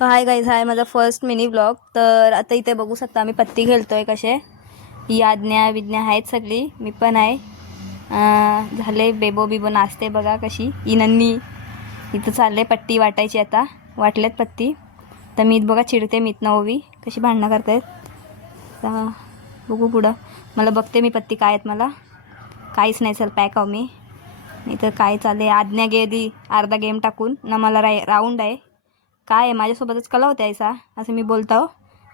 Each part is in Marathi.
हाय गाईज, हाय माझा फर्स्ट मिनी ब्लॉग. तर आता इथे बघू शकता आम्ही पत्ती खेळतोय. कसे ही आज्ञा विज्ञा आहेत सगळी, मी पण आहे. झाले बेबो बिबो नाचते बघा कशी. ही नन्नी इथं चालले पट्टी वाटायची. आता वाटल्यात पत्ती तर मी बघा चिडते. मीत ओवी कशी भांडणं करतायत. तर बघू पुढं. मला बघते मी पत्ती काय आहेत. मला काहीच नाही. चल पॅक आहो मी. नाही तर काय चालले. आज्ञा गेली अर्धा गेम टाकून ना. मला राऊंड आहे. काय आहे माझ्यासोबतच कला होते ऐसा असं मी बोलतो.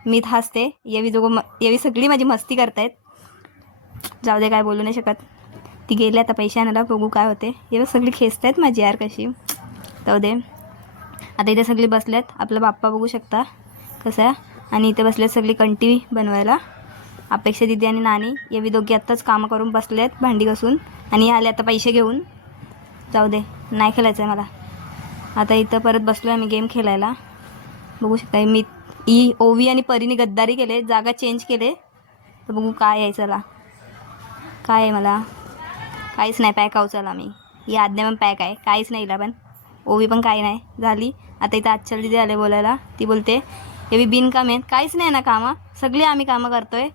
मीत हसते. येवी सगळी माझी मस्ती करतायत. जाऊ दे, काय बोलू नाही शकत. ती गेली आता पैसे आणायला. बघू काय होते. येवी सगळी खेचतायत माझी यार कशी. जाऊ दे. आता इथे सगळी बसल्यात. आपला बाप्पा बघू शकता कसं. आणि इथे बसल्यात सगळी कंटी बनवायला. अपेक्षा दिदी आणि नानी येवी दोघी आत्ताच कामं करून बसल्यात भांडी घासून. आणि आले आता पैसे घेऊन. जाऊ दे, नाही खेळायचं आहे मला. आता इथं परत बसलो आम्ही गेम खेळायला. बघू शकता मी ओवी आणि परीने गद्दारी केले. जागा चेंज केले. तर बघू काय आहे. चला काय आहे. मला काहीच नाही. पॅक आहो चला. मी ही आज्ञा पण पॅक आहे. काहीच नाही. हिला पण ओवी पण काही नाही झाली. आता इथं आजच्या दिदी आले बोलायला. ती बोलते हे बिनकाम आहे. काहीच नाही ना कामं. सगळी आम्ही कामं करतोय.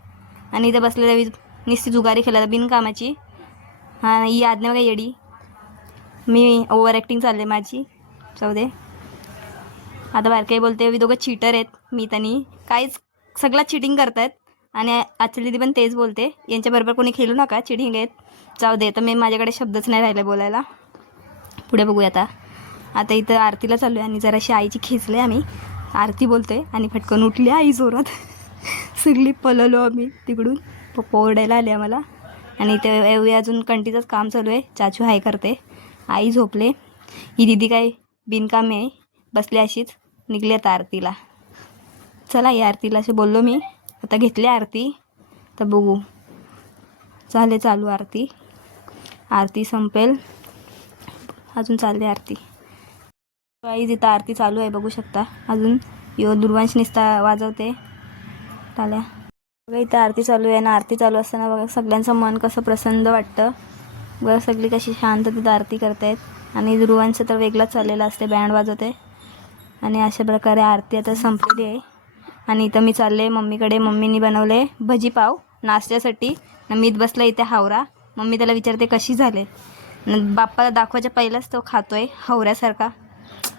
आणि इथं बसलेली नुसती जुगारी खेळायला बिनकामाची. हां, ही आज्ञा बघा येडी. मी ओव्हर ॲक्टिंग चालले माझी. जाऊ दे. आता बाहेर काही बोलते. दोघं चीटर आहेत. मी त्यांनी काहीच सगळं चिटिंग करत आहेत. आणि आजची दिदी पण तेच बोलते. यांच्याबरोबर कोणी खेळू नका, चिटिंग आहेत. जाऊ दे. तर मी माझ्याकडे शब्दच नाही राहिले बोलायला. पुढे बघूया आता. आता इथं आरतीला चालू आहे. आणि जराशी आईची खेचले आम्ही. आरती बोलतोय आणि फटकन उठली आई जोरात. सगळी पळलो आम्ही तिकडून. पोरडायला आले आम्हाला. आणि इथे अजून कंटीचंच काम चालू आहे. चाचू हाय करते. आई झोपले. ही दिदी काय बिनकाम आहे. बसले अशीच. निघले आता आरतीला. चला या आरतीला असे बोललो मी. आता घेतली आरती. तर बघू झाले चालू आरती. आरती संपेल. अजून चालली आरती. काही तिथं आरती चालू आहे बघू शकता. अजून दुर्वांश निस्ता वाजवते टाल्या. बघा इथं आरती चालू आहे ना. आरती चालू असताना बघा सगळ्यांचं मन कसं प्रसन्न वाटतं. बघा सगळी कशी शांत तिथं आरती करतायत. आणि दुर्वांश तर वेगळाच चाललेला असते. बँड वाजवते. आणि अशा प्रकारे आरती आता संपलेली आहे. आणि इथं मी चालले मम्मीकडे. मम्मीनी बनवले भजी पाव नाश्त्यासाठी. मीत बसला इथे हावरा. मम्मी त्याला विचारते कशी झाले. बाप्पाला दाखवायच्या पहिलाच तो खातोय हावऱ्यासारखा.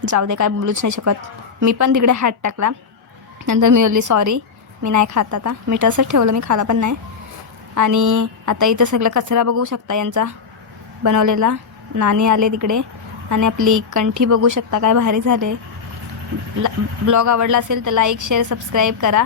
जाऊ दे, काय बोलूच नाही शकत. मी पण तिकडे हात टाकला. नंतर मी बोलली सॉरी, मी नाही खात आता. मी तसंच ठेवलं, मी खाला पण नाही. आणि आता इथं सगळं कचरा बघू शकता यांचा बनवलेला. नानी आले तिकडे. आणि आपली कंठी बघू शकता काय भारी झाले. ब्लॉग आवडला असेल तर लाईक शेअर सबस्क्राईब करा.